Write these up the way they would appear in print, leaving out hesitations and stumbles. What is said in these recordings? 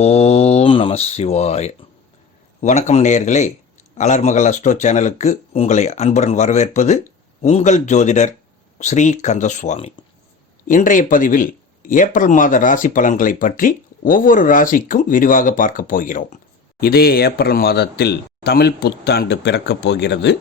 ஓம் நம சிவாய. வணக்கம் நேயர்களே, அலர்மகள் அஸ்ட்ரோ சேனலுக்கு உங்களை அன்புடன் வரவேற்பது உங்கள் ஜோதிடர் ஸ்ரீ கந்தசுவாமி. இன்றைய பதிவில் ஏப்ரல் மாத ராசி பலன்களை பற்றி ஒவ்வொரு ராசிக்கும் விரிவாக பார்க்க போகிறோம். இதே ஏப்ரல் மாதத்தில் தமிழ் புத்தாண்டு பிறக்கப் போகிறது.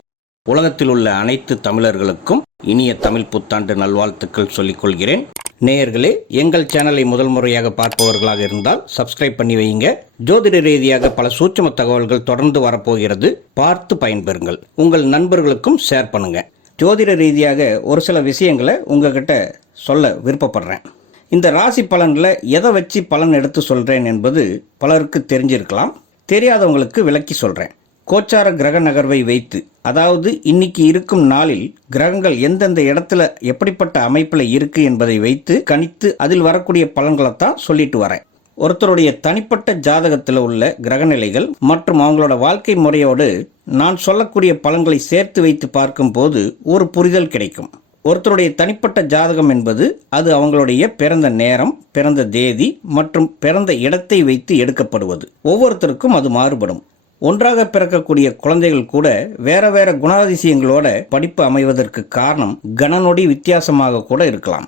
உலகத்தில் உள்ள அனைத்து தமிழர்களுக்கும் இனிய தமிழ் புத்தாண்டு நல்வாழ்த்துக்கள் சொல்லிக் கொள்கிறேன். நேயர்களே, எங்கள் சேனலை முதல் முறையாக பார்ப்பவர்களாக இருந்தால் சப்ஸ்கிரைப் பண்ணி வையுங்க. ஜோதிட ரீதியாக பல சூட்சும தகவல்கள் தொடர்ந்து வரப்போகிறது, பார்த்து பயன்பெறுங்கள். உங்கள் நண்பர்களுக்கும் ஷேர் பண்ணுங்க. ஜோதிட ரீதியாக ஒரு சில விஷயங்களை உங்ககிட்ட சொல்ல விருப்பப்படுறேன். இந்த ராசி பலனில் எதை வச்சு பலன் எடுத்து சொல்கிறேன் என்பது பலருக்கு தெரிஞ்சிருக்கலாம். தெரியாதவங்களுக்கு விளக்கி சொல்கிறேன். கோச்சார கிரக நகர்வை வைத்து, அதாவது இன்னைக்கு இருக்கும் நாளில் கிரகங்கள் எந்தெந்த இடத்துல எப்படிப்பட்ட அமைப்பில் இருக்கு என்பதை வைத்து கணித்து அதில் வரக்கூடிய பலன்களைத்தான் சொல்லிட்டு வரேன். ஒருத்தருடைய தனிப்பட்ட ஜாதகத்தில் உள்ள கிரகநிலைகள் மற்றும் அவங்களோட வாழ்க்கை முறையோடு நான் சொல்லக்கூடிய பலன்களை சேர்த்து வைத்து பார்க்கும்போது ஒரு புரிதல் கிடைக்கும். ஒருத்தருடைய தனிப்பட்ட ஜாதகம் என்பது அது அவங்களுடைய பிறந்த நேரம், பிறந்த தேதி மற்றும் பிறந்த இடத்தை வைத்து எடுக்கப்படுவது. ஒவ்வொருத்தருக்கும் அது மாறுபடும். ஒன்றாக பிறக்கக்கூடிய குழந்தைகள் கூட வேற வேற குணாதிசயங்களோட படிப்பு அமைவதற்கு காரணம் கணநொடி வித்தியாசமாக கூட இருக்கலாம்.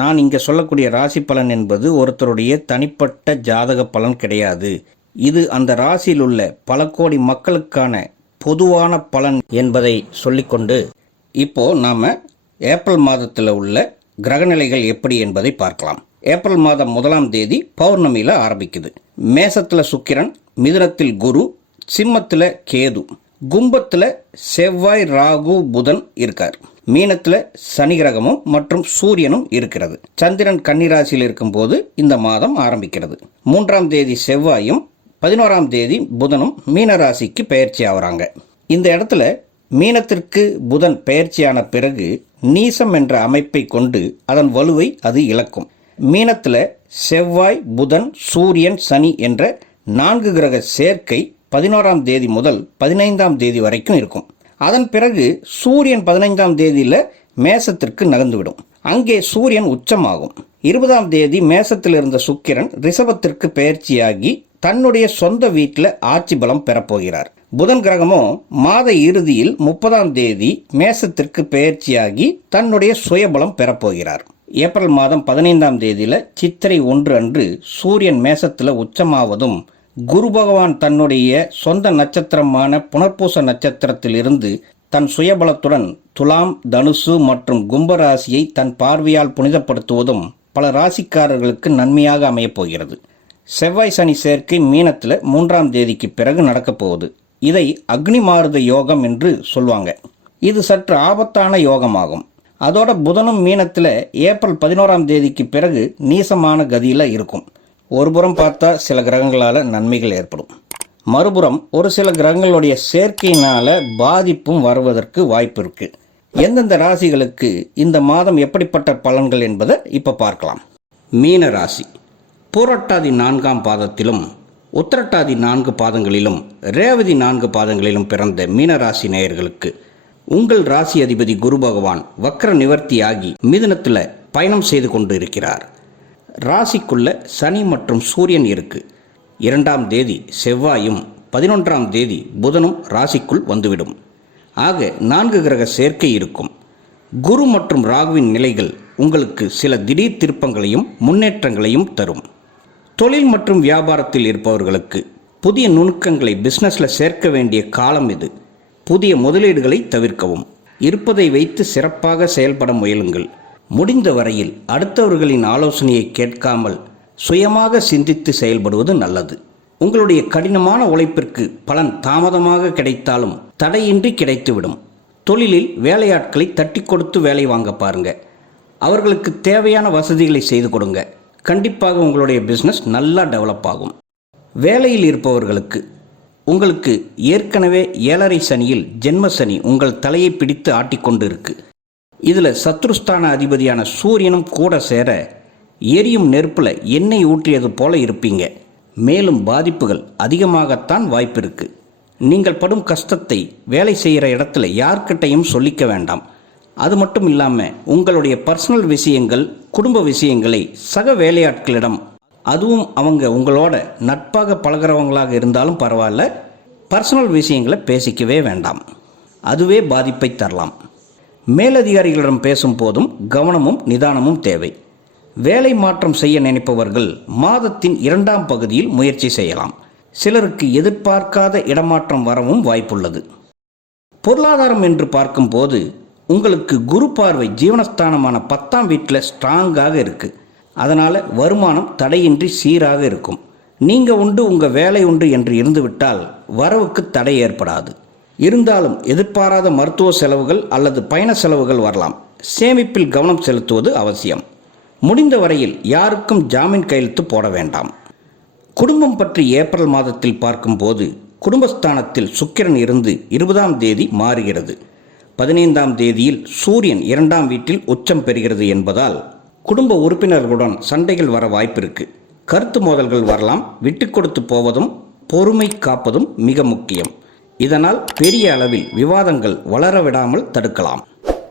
நான் இங்கே சொல்லக்கூடிய ராசி பலன் என்பது ஒருத்தருடைய தனிப்பட்ட ஜாதக பலன் கிடையாது. இது அந்த ராசியில் உள்ள பல கோடி மக்களுக்கான பொதுவான பலன் என்பதை சொல்லிக்கொண்டு இப்போ நாம ஏப்ரல் மாதத்தில் உள்ள கிரகநிலைகள் எப்படி என்பதை பார்க்கலாம். ஏப்ரல் மாதம் 1ஆம் தேதி பௌர்ணமியில் ஆரம்பிக்குது. மேசத்தில் சுக்கிரன், மிதுனத்தில் குரு, சிம்மத்தில் கேது, கும்பத்தில் செவ்வாய், ராகு, புதன் இருக்கார். மீனத்தில் சனி கிரகமும் மற்றும் சூரியனும் இருக்கிறது. சந்திரன் கன்னிராசியில் இருக்கும்போது இந்த மாதம் ஆரம்பிக்கிறது. 3ஆம் தேதி செவ்வாயும் 11ஆம் தேதி புதனும் மீன ராசிக்கு பெயர்ச்சி ஆகிறாங்க. இந்த இடத்துல மீனத்திற்கு புதன் பெயர்ச்சியான பிறகு நீசம் என்ற அமைப்பை கொண்டு அதன் வலுவை அது இழக்கும். மீனத்தில் செவ்வாய், புதன், சூரியன், சனி என்ற 4 கிரக சேர்க்கை 11ஆம் தேதி முதல் 15ஆம் தேதி வரைக்கும் இருக்கும். அதன் பிறகு சூரியன் 15ஆம் தேதியில் மேசத்திற்கு நகர்ந்துவிடும். அங்கே சூரியன் உச்சமாகும். 20ஆம் தேதி மேசத்தில் இருந்த சுக்கிரன் ரிஷபத்திற்கு பெயர்ச்சியாகி தன்னுடைய சொந்த வீட்டில் ஆட்சி பலம் பெறப்போகிறார். புதன் கிரகமும் மாத இறுதியில் 30ஆம் தேதி மேசத்திற்கு பெயர்ச்சியாகி தன்னுடைய சுயபலம் பெறப்போகிறார். ஏப்ரல் மாதம் 15ஆம் தேதியில் சித்திரை 1 அன்று சூரியன் மேசத்தில் உச்சமாவதும் குரு பகவான் தன்னுடைய சொந்த நட்சத்திரமான புனர்பூச நட்சத்திரத்தில் இருந்து தன் சுயபலத்துடன் துலாம், தனுசு மற்றும் கும்பராசியை தன் பார்வையால் புனிதப்படுத்துவதும் பல ராசிக்காரர்களுக்கு நன்மையாக அமையப் போகிறது. செவ்வாய் சனி சேர்க்கை மீனத்தில் 3ஆம் தேதிக்கு பிறகு நடக்கப் போகுது. இதை அக்னி மாருத யோகம் என்று சொல்லுவாங்க. இது சற்று ஆபத்தான யோகமாகும். அதோட புதனும் மீனத்தில் ஏப்ரல் 11ஆம் தேதிக்கு பிறகு நீசமான கதியில் இருக்கும். ஒரு புறம் பார்த்தா சில கிரகங்களால் நன்மைகள் ஏற்படும், மறுபுறம் ஒரு சில கிரகங்களுடைய சேர்க்கையினால பாதிப்பும் வருவதற்கு வாய்ப்பு இருக்கு. எந்தெந்த ராசிகளுக்கு இந்த மாதம் எப்படிப்பட்ட பலன்கள் என்பதை இப்போ பார்க்கலாம். மீன ராசி பூரட்டாதி 4ஆம் பாதத்திலும் உத்திரட்டாதி 4 பாதங்களிலும் ரேவதி 4 பாதங்களிலும் பிறந்த மீனராசி நேயர்களுக்கு உங்கள் ராசி அதிபதி குரு பகவான் வக்ர நிவர்த்தியாகி மிதுனத்தில் பயணம் செய்து கொண்டு இருக்கிறார். ராசிக்குள்ள சனி மற்றும் சூரியன் இருக்கு. 2ஆம் தேதி செவ்வாயும் 11ஆம் தேதி புதனும் ராசிக்குள் வந்துவிடும். ஆக 4 கிரக சேர்க்கை இருக்கும். குரு மற்றும் ராகுவின் நிலைகள் உங்களுக்கு சில திடீர் திருப்பங்களையும் முன்னேற்றங்களையும் தரும். தொழில் மற்றும் வியாபாரத்தில் இருப்பவர்களுக்கு புதிய நுணுக்கங்களை பிஸ்னஸில் சேர்க்க வேண்டிய காலம் இது. புதிய முதலீடுகளை தவிர்க்கவும். இருப்பதை வைத்து சிறப்பாக செயல்பட முயலுங்கள். முடிந்த வரையில் அடுத்தவர்களின் ஆலோசனையை கேட்காமல் சுயமாக சிந்தித்து செயல்படுவது நல்லது. உங்களுடைய கடினமான உழைப்பிற்கு பலன் தாமதமாக கிடைத்தாலும் தடையின்றி கிடைத்துவிடும். தொழிலில் வேலையாட்களை தட்டி கொடுத்து வேலை வாங்க பாருங்க. அவர்களுக்கு தேவையான வசதிகளை செய்து கொடுங்க. கண்டிப்பாக உங்களுடைய பிஸ்னஸ் நல்லா டெவலப் ஆகும். வேலையில் இருப்பவர்களுக்கு உங்களுக்கு ஏற்கனவே 7.5 சனியில் ஜென்ம சனி உங்கள் தலையை பிடித்து ஆட்டிக்கொண்டு இருக்கு. இதில் சத்ருஸ்தான அதிபதியான சூரியனும் கூட சேர எரியும் நெருப்பில் எண்ணெய் ஊற்றியது போல இருப்பீங்க. மேலும் பாதிப்புகள் அதிகமாகத்தான் வாய்ப்பு இருக்கு. நீங்கள் படும் கஷ்டத்தை வேலை செய்கிற இடத்துல யார்கிட்டையும் சொல்லிக்க வேண்டாம். அது மட்டும் இல்லாமல் உங்களுடைய பர்சனல் விஷயங்கள், குடும்ப விஷயங்களை சக வேலையாட்களிடம் அதுவும் அவங்க உங்களோட நட்பாக பழகிறவங்களாக இருந்தாலும் பரவாயில்ல, பர்சனல் விஷயங்களை பேசிக்கவே வேண்டாம். அதுவே பாதிப்பை தரலாம். மேலதிகாரிகளிடம் பேசும்போதும் கவனமும் நிதானமும் தேவை. வேலை மாற்றம் செய்ய நினைப்பவர்கள் மாதத்தின் 2ஆம் பகுதியில் முயற்சி செய்யலாம். சிலருக்கு எதிர்பார்க்காத இடமாற்றம் வரவும் வாய்ப்புள்ளது. பொருளாதாரம் என்று பார்க்கும்போது உங்களுக்கு குரு பார்வை ஜீவனஸ்தானமான 10ஆம் வீட்டில் ஸ்ட்ராங்காக இருக்குது. அதனால் வருமானம் தடையின்றி சீராக இருக்கும். நீங்கள் உண்டு உங்கள் வேலை உண்டு என்று இருந்துவிட்டால் வரவுக்கு தடை ஏற்படாது. இருந்தாலும் எதிர்பாராத மருத்துவ செலவுகள் அல்லது பயண செலவுகள் வரலாம். சேமிப்பில் கவனம் செலுத்துவது அவசியம். முடிந்த வரையில் யாருக்கும் ஜாமீன் கையெழுத்து போட வேண்டாம். குடும்பம் பற்றி ஏப்ரல் மாதத்தில் பார்க்கும்போது குடும்பஸ்தானத்தில் சுக்கிரன் இருந்து 20ஆம் தேதி மாறுகிறது. 15ஆம் தேதியில் சூரியன் 2ஆம் வீட்டில் உச்சம் பெறுகிறது என்பதால் குடும்ப உறுப்பினர்களுடன் சண்டைகள் வர வாய்ப்பிருக்கு. கருத்து மோதல்கள் வரலாம். விட்டு கொடுத்து போவதும் பொறுமை காப்பதும் மிக முக்கியம். இதனால் பெரிய அளவில் விவாதங்கள் வளர விடாமல் தடுக்கலாம்.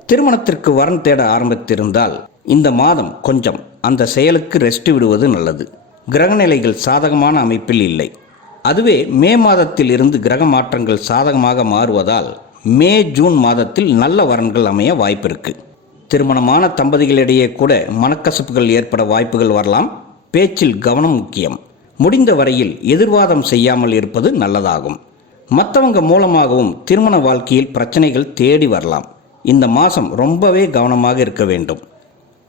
திருமணத்திற்கு வரன் தேட ஆரம்பித்திருந்தால் இந்த மாதம் கொஞ்சம் அந்த செயலுக்கு ரெஸ்ட் விடுவது நல்லது. கிரகநிலைகள் சாதகமான அமைப்பில் இல்லை. அதுவே மே மாதத்தில் இருந்து கிரக மாற்றங்கள் சாதகமாக மாறுவதால் மே ஜூன் மாதத்தில் நல்ல வரன்கள் அமைய வாய்ப்பிருக்கு. திருமணமான தம்பதிகளிடையே கூட மனக்கசப்புகள் ஏற்பட வாய்ப்புகள் வரலாம். பேச்சில் கவனம் முக்கியம். முடிந்த வரையில் எதிர்வாதம் செய்யாமல் இருப்பது நல்லதாகும். மற்றவங்க மூலமாகவும் திருமண வாழ்க்கையில் பிரச்சனைகள் தேடி வரலாம். இந்த மாதம் ரொம்பவே கவனமாக இருக்க வேண்டும்.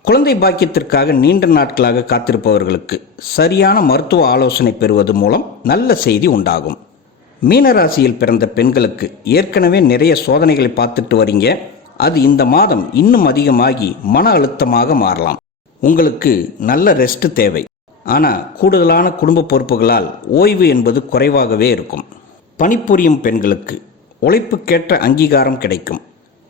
குழந்தை பாக்கியத்திற்காக நீண்ட நாட்களாக காத்திருப்பவர்களுக்கு சரியான மருத்துவ ஆலோசனை பெறுவது மூலம் நல்ல செய்தி உண்டாகும். மீனராசியில் பிறந்த பெண்களுக்கு ஏற்கனவே நிறைய சோதனைகளை பார்த்துட்டு வரீங்க. அது இந்த மாதம் இன்னும் அதிகமாகி மன அழுத்தமாக மாறலாம். உங்களுக்கு நல்ல ரெஸ்ட் தேவை. ஆனால் கூடுதலான குடும்ப பொறுப்புகளால் ஓய்வு என்பது குறைவாகவே இருக்கும். பணிபுரியும் பெண்களுக்கு உழைப்புக்கேற்ற அங்கீகாரம் கிடைக்கும்.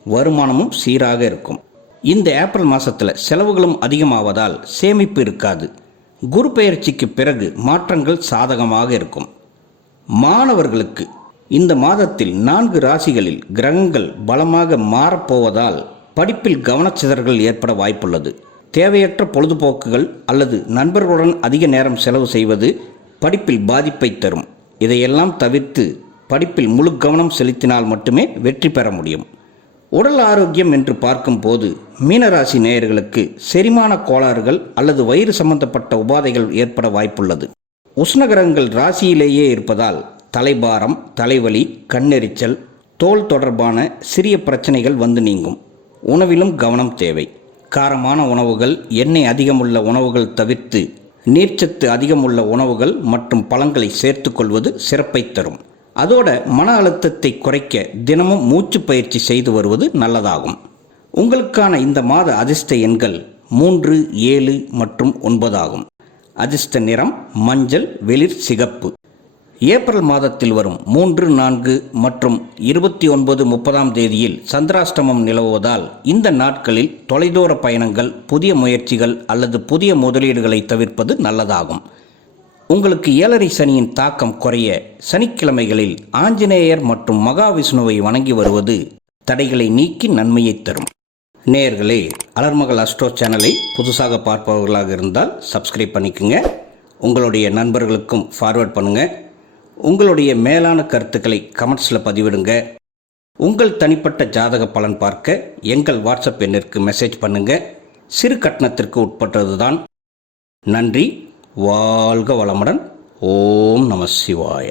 வருமானமும் சீராக இருக்கும். இந்த ஏப்ரல் மாதத்தில் செலவுகளும் அதிகமாவதால் சேமிப்பு இருக்காது. குரு பெயர்ச்சிக்கு பிறகு மாற்றங்கள் சாதகமாக இருக்கும். மாணவர்களுக்கு இந்த மாதத்தில் 4 ராசிகளில் கிரகங்கள் பலமாக மாறப்போவதால் படிப்பில் கவனச்சிதறல்கள் ஏற்பட வாய்ப்புள்ளது. தேவையற்ற பொழுதுபோக்குகள் அல்லது நண்பர்களுடன் அதிக நேரம் செலவு செய்வது படிப்பில் பாதிப்பை தரும். இதையெல்லாம் தவிர்த்து படிப்பில் முழு கவனம் செலுத்தினால் மட்டுமே வெற்றி பெற முடியும். உடல் ஆரோக்கியம் என்று பார்க்கும்போது மீனராசி நேயர்களுக்கு செரிமான கோளாறுகள் அல்லது வயிறு சம்பந்தப்பட்ட உபாதைகள் ஏற்பட வாய்ப்புள்ளது. உஷ்ணகிரகங்கள் ராசியிலேயே இருப்பதால் தலைபாரம், தலைவலி, கண்ணெரிச்சல், தோல் தொடர்பான சிறிய பிரச்சனைகள் வந்து நீங்கும். உணவிலும் கவனம் தேவை. காரமான உணவுகள், எண்ணெய் அதிகமுள்ள உணவுகள் தவிர்த்து நீர்ச்சத்து அதிகமுள்ள உணவுகள் மற்றும் பழங்களை சேர்த்து கொள்வது சிறப்பை தரும். அதோட மன அழுத்தத்தை குறைக்க தினமும் மூச்சு பயிற்சி செய்து வருவது நல்லதாகும். உங்களுக்கான இந்த மாத அதிர்ஷ்ட எண்கள் 3, 7 மற்றும் 9 ஆகும். அதிர்ஷ்ட நிறம் மஞ்சள், வெளிர் சிகப்பு. ஏப்ரல் மாதத்தில் வரும் 3, 4 மற்றும் 29, 30ஆம் தேதியில் சந்திராஷ்டமம் நிலவுவதால் இந்த நாட்களில் தொலைதூர பயணங்கள், புதிய முயற்சிகள் அல்லது புதிய முதலீடுகளை தவிர்ப்பது நல்லதாகும். உங்களுக்கு 7.5 சனியின் தாக்கம் குறைய சனிக்கிழமைகளில் ஆஞ்சநேயர் மற்றும் மகாவிஷ்ணுவை வணங்கி வருவது தடைகளை நீக்கி நன்மையை தரும். நேயர்களே, அலர்மகள் அஸ்ட்ரோ சேனலை புதுசாக பார்ப்பவர்களாக இருந்தால் சப்ஸ்கிரைப் பண்ணிக்கோங்க. உங்களுடைய நண்பர்களுக்கும் ஃபார்வர்ட் பண்ணுங்கள். உங்களுடைய மேலான கருத்துக்களை கமெண்ட்ஸில் பதிவிடுங்க. உங்கள் தனிப்பட்ட ஜாதக பலன் பார்க்க எங்கள் வாட்ஸ்அப் எண்ணிற்கு மெசேஜ் பண்ணுங்கள். சிறு கட்டணத்திற்கு உட்பட்டது தான். நன்றி. வாழ்க வளமுடன். ஓம் நம சிவாய.